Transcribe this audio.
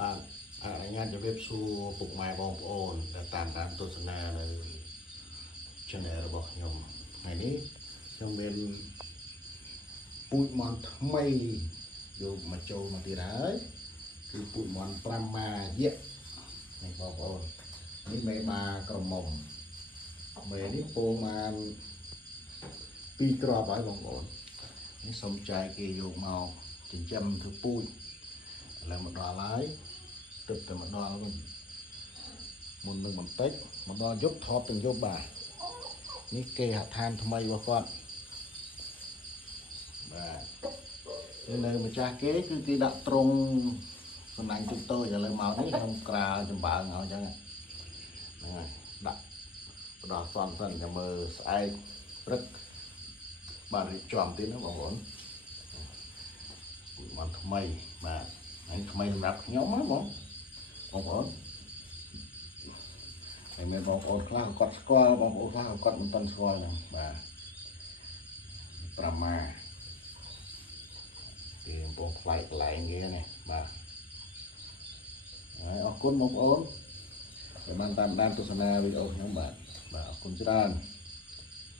បាទអនុញ្ញាតជម្រាបសួរពុកម៉ែបងប្អូនដែលតាមដានទស្សនានៅ channel របស់ខ្ញុំថ្ងៃនេះខ្ញុំមានពូជមន់ថ្មីយកមកចូលមកទៀតហើយគឺពូជមន់5ម៉ាយៈនេះបងប្អូននេះមេម៉ាក្រមុំមេនេះពងបាន2គ្រាប់ហើយបងប្អូននេះសូមចែកគេយកមកចិញ្ចឹមធ្វើពូជឥឡូវមកដល់ហើយទឹកតែមកដល់វិញមុននឹងបន្តិចមកដល់យប់ថតទាំងយប់បាទនេះគេហដ្ឋានថ្មីរបស់គាត់បាទនៅម្ចាស់គេគឺគេដាក់ត្រង់កន្លែងទូទៅឥឡូវមកនេះខ្ញុំក្រាលចំបើងឲ្យអញ្ចឹងហ្នឹងហើយដាក់បដោះសន់សិនចាំមើលស្អែកព្រឹកបានរៀបចំទៀតណាបងប្អូនពូជមន់ថ្មីបាទហើយថ្មីសម្រាប់ខ្ញុំណាបងប្អូនហើយមានបងប្អូនខ្លះគាត់ស្គាល់បងប្អូនខ្លះគាត់មិនទាន់ស្គាល់ហ្នឹងបាទ5ម៉ាគេកំពុងខ្លាយកន្លែងគេនេះបាទហើយអរគុណបងប្អូនដែលបានតាមដានទស្សនាវីដេអូខ្ញុំបាទអរគុណច្រើន